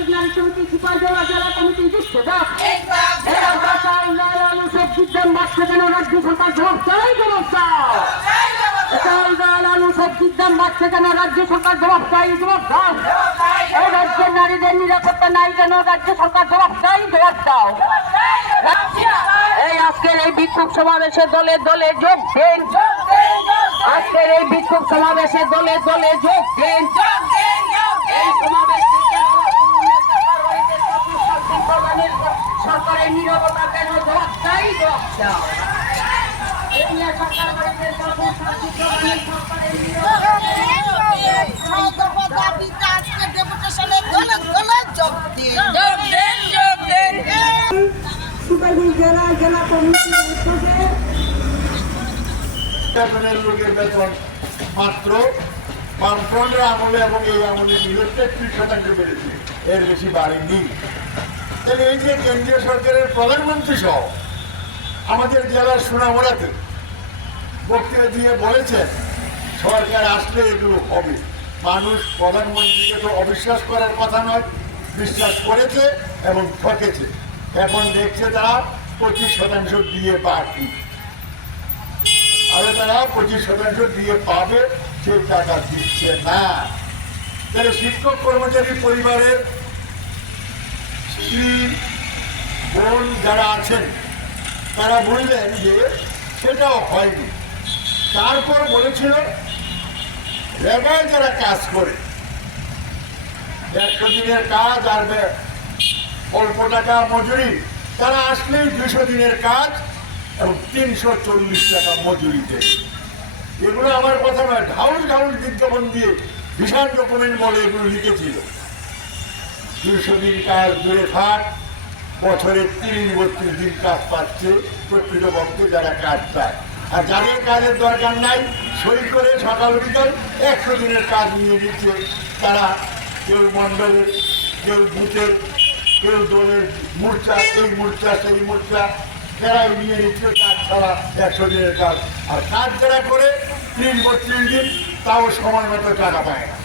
আন্তর্জাতিক নারী সমিতি সিপাহীজলা জেলা কমিটি বিশ্বকাপ সবজির দাম বাড়ছে কেন রাজ্য সরকার জবাব চাই জবাব চাও। চাল ডাল আলু সবজির দাম বাড়ছে কেন রাজ্য সরকার জবাব চাই জবাব দাও। এই রাজ্যের নারীদের নিরাপত্তা নাই কেন রাজ্য সরকার জবাব চাই জবাব দাও। এই আজকের এই বিক্ষোভ সমাবেশে দলে দলে যোগ দেন। আজকের এই বিক্ষোভ সমাবেশে দলে দলে যোগ দেন। এই সমাবেশ সরকারের নিরাপত্তা কেন জবাব চাই জবাব দাও। এই নিয়ে সরকার বাড়িতে জেলা কমিটির লোকের বেতন মাত্র বামফ্রন্টের আমলে এবং এই আমলে ৩৩% বেড়েছে, এর বেশি বাড়েনি। তাহলে এই যে কেন্দ্রীয় সরকারের প্রধানমন্ত্রী সহ আমাদের জেলার সোনামুড়াতে বক্তৃতা দিয়ে বলেছেন সরকার আসলে এগুলো হবে। মানুষ প্রধানমন্ত্রীকে তো অবিশ্বাস করার কথা নয়, বিশ্বাস করেছে এবং ঠকেছে। এখন দেখছে তারা 25% দিয়ে বাকি, আরো তারা 25% দিয়ে পাবে, সে টাকা দিচ্ছে না। তাহলে শিক্ষক কর্মচারী পরিবারের স্ত্রী বোন যারা আছেন তারা বললেন যে সেটাও হয়নি। তারপর বলেছিল রেগায় যারা কাজ করে 100 দিনের কাজ আর অল্প টাকা মজুরি, তারা আসলেই 200 দিনের কাজ এবং 340 টাকা মজুরি দেবে। এগুলো আমার কথা নয়, ঢাউস ঢাউস বিজ্ঞাপন দিয়ে বিশাল ডকুমেন্ট বলে এগুলো লিখেছিল। 200 দিন কাজ দূরে থাক, বছরে 30-32 দিন কাজ পাচ্ছে প্রকৃতপক্ষে যারা কাজ চায়। আর যাদের কাজের দরকার নাই সই করে সকাল বিকাল 100 দিনের কাজ নিয়ে নিচ্ছে তারা। কেউ মণ্ডলের, কেউ বুথের, কেউ দলের মোর্চা, এই মোর্চা সেই মোর্চা, তারাই নিয়ে নিচ্ছে কাজ ছাড়া 100 দিনের কাজ। আর কাজ যারা করে 30-32 দিন তাও সময় মতো টাকা পায় না।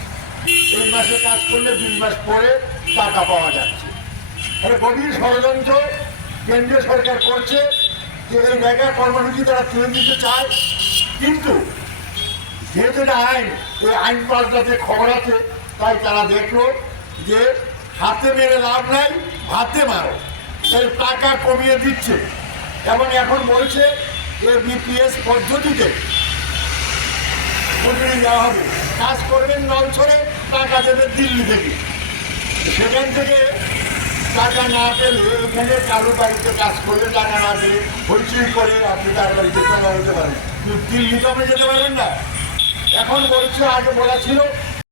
এই মাসে কাজ করলে 2 মাস পরে টাকা পাওয়া যাচ্ছে। এটা গভীর ষড়যন্ত্র কেন্দ্রীয় সরকার করছে যে এই জায়গায় কর্মসূচি তারা তুলে দিতে চায়। কিন্তু যেহেতু এটা আইন, এই আইন পাল্টাতে খবর আছে, তাই তারা দেখলো যে হাতে মেরে লাভ নাই, হাতে মারো, এই টাকা কমিয়ে দিচ্ছে। এবং এখন বলছে যে বিপিএস পদ্ধতিতে মজুরি দেওয়া হবে, কাজ করবেন নলছড়ে, টাকা দেবে দিল্লি থেকে। সেখান থেকে টাকা না পেলে এখানে কারো বাড়িতে কাজ করলে টাকা না পেলে হইচই করে আপনি তার বাড়িতে চলা হতে পারেন, কিন্তু দিল্লি তো আপনি যেতে পারবেন না। এখন বলছে, আগে বলা ছিল